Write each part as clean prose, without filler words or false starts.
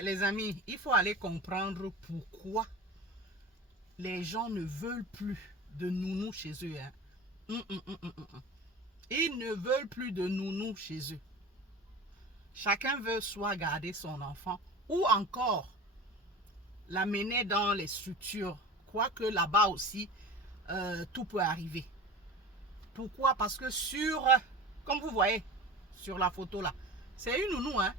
Les amis, il faut aller comprendre pourquoi les gens ne veulent plus de nounou chez eux. Hein. Ils ne veulent plus de nounou chez eux. Chacun veut soit garder son enfant ou encore l'amener dans les structures. Quoique là-bas aussi, tout peut arriver. Pourquoi? Parce que comme vous voyez sur la photo là, c'est une nounou, hein,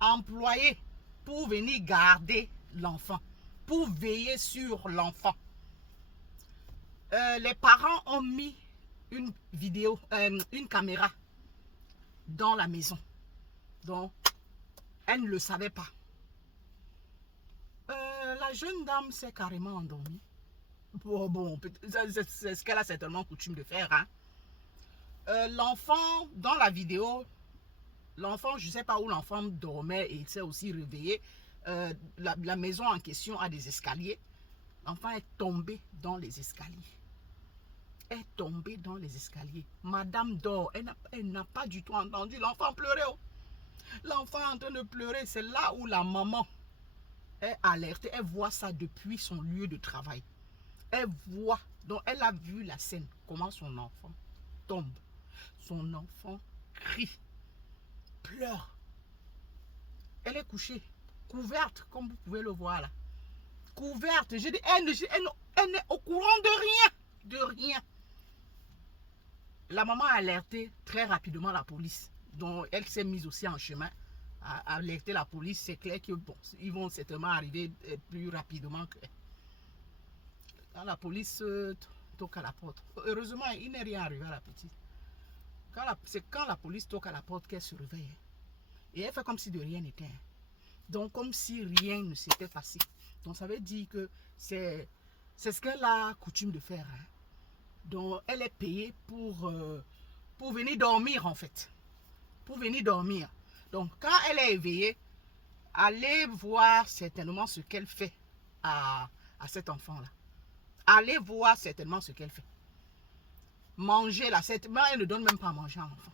employée pour venir garder l'enfant, pour veiller sur l'enfant. Les parents ont mis une caméra dans la maison. Donc, elle ne le savait pas. La jeune dame s'est carrément endormie. Bon, c'est ce qu'elle a certainement coutume de faire. Hein. L'enfant, dans la vidéo, l'enfant, je ne sais pas où l'enfant dormait et il s'est aussi réveillé. La maison en question a des escaliers. L'enfant est tombé dans les escaliers. Est tombée dans les escaliers. Madame dort. Elle n'a pas du tout entendu l'enfant pleurer. Oh. L'enfant est en train de pleurer. C'est là où la maman est alertée. Elle voit ça depuis son lieu de travail. Elle voit. Donc, elle a vu la scène. Comment son enfant tombe. Son enfant crie. Pleure. Elle est couchée. Couverte, comme vous pouvez le voir là. Couverte. Je dis, elle n'est au courant de rien. De rien. La maman a alerté très rapidement la police. Donc, elle s'est mise aussi en chemin à alerter la police. C'est clair que bon, ils vont certainement arriver plus rapidement que quand la police toque à la porte. Heureusement, il n'est rien arrivé à la petite. C'est quand la police toque à la porte qu'elle se réveille. Et elle fait comme si de rien n'était. Donc, comme si rien ne s'était passé. Donc, ça veut dire que c'est ce qu'elle a coutume de faire. Hein. Donc, elle est payée pour venir dormir, en fait. Pour venir dormir. Donc, quand elle est éveillée, allez voir certainement ce qu'elle fait à cet enfant-là. Allez voir certainement ce qu'elle fait. Manger, là, certainement, elle ne donne même pas à manger à l'enfant.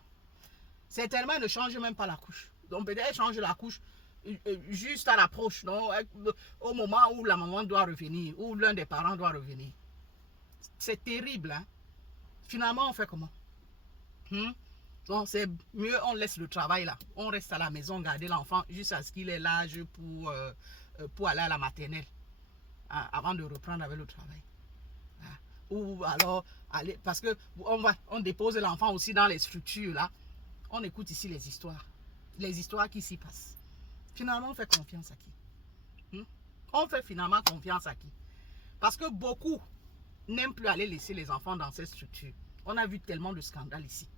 Certainement, elle ne change même pas la couche. Donc, peut-être elle change la couche juste à l'approche, au moment où la maman doit revenir, ou l'un des parents doit revenir. C'est terrible, hein. Finalement, on fait comment? Donc, c'est mieux, on laisse le travail là. On reste à la maison, garder l'enfant jusqu'à ce qu'il ait l'âge pour aller à la maternelle. Hein, avant de reprendre avec le travail. Hein. Ou alors, aller, parce que on dépose l'enfant aussi dans les structures là. On écoute ici les histoires qui s'y passent. Finalement, on fait confiance à qui? On fait finalement confiance à qui? Parce que beaucoup n'aiment plus aller laisser les enfants dans ces structures. On a vu tellement de scandales ici.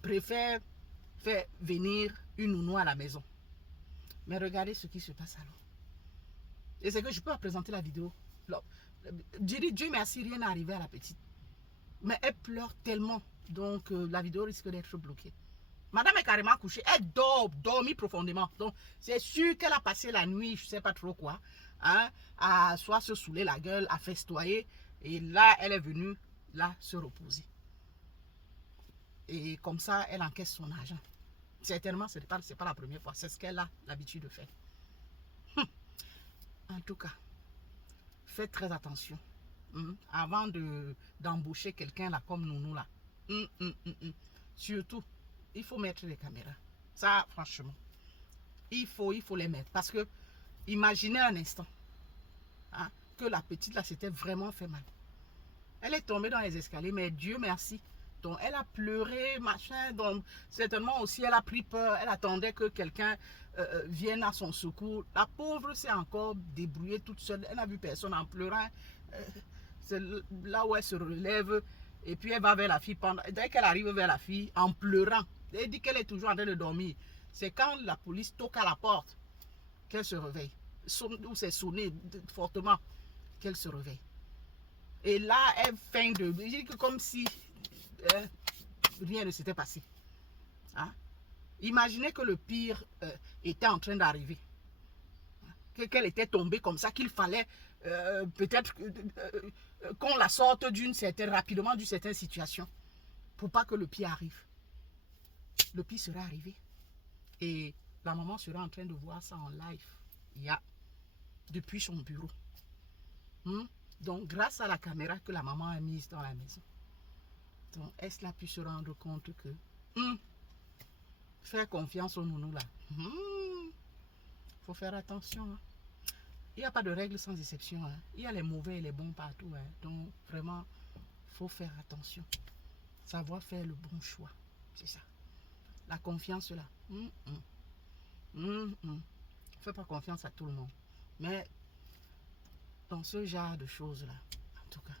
Préfèrent faire venir une nounou à la maison. Mais regardez ce qui se passe alors. Et c'est que je peux présenter la vidéo. Dieu merci, rien n'est arrivé à la petite. Mais elle pleure tellement. Donc la vidéo risque d'être bloquée. Madame est carrément couchée. Elle dormit profondément. Donc c'est sûr qu'elle a passé la nuit, je ne sais pas trop quoi, hein, à soit se saouler la gueule, à festoyer. Et là, elle est venue là se reposer. Et comme ça, elle encaisse son argent. Certainement, ce n'est pas la première fois. C'est ce qu'elle a l'habitude de faire. En tout cas, faites très attention. Avant d'embaucher quelqu'un là comme nous là. Surtout, il faut mettre les caméras. Ça, franchement, il faut les mettre. Parce que, imaginez un instant hein, que la petite là s'était vraiment fait mal. Elle est tombée dans les escaliers, mais Dieu merci. Donc, elle a pleuré, machin. Donc, certainement aussi, elle a pris peur. Elle attendait que quelqu'un vienne à son secours. La pauvre s'est encore débrouillée toute seule. Elle n'a vu personne en pleurant. C'est là où elle se relève. Et puis, elle va vers la fille. Dès qu'elle arrive vers la fille, en pleurant, elle dit qu'elle est toujours en train de dormir. C'est quand la police toque à la porte qu'elle se réveille. Ou c'est sonné fortement qu'elle se réveille. Et là, elle feint de... Je dis que comme si rien ne s'était passé. Hein? Imaginez que le pire était en train d'arriver. Qu'elle était tombée comme ça, qu'il fallait peut-être qu'on la sorte rapidement d'une certaine situation. Pour pas que le pire arrive. Le pire serait arrivé. Et la maman sera en train de voir ça en live. Depuis son bureau. Donc, grâce à la caméra que la maman a mise dans la maison. Donc, est-ce qu'elle a pu se rendre compte que faire confiance au nounou là, faut faire attention. Hein. Il n'y a pas de règle sans exception. Hein. Il y a les mauvais et les bons partout. Hein. Donc, vraiment, faut faire attention. Savoir faire le bon choix. C'est ça. La confiance là. Fais pas confiance à tout le monde. Mais dans ce genre de choses là, en tout cas,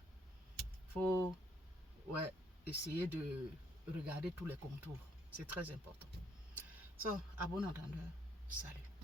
faut essayer de regarder tous les contours. C'est très important. So, à bon entendeur, salut.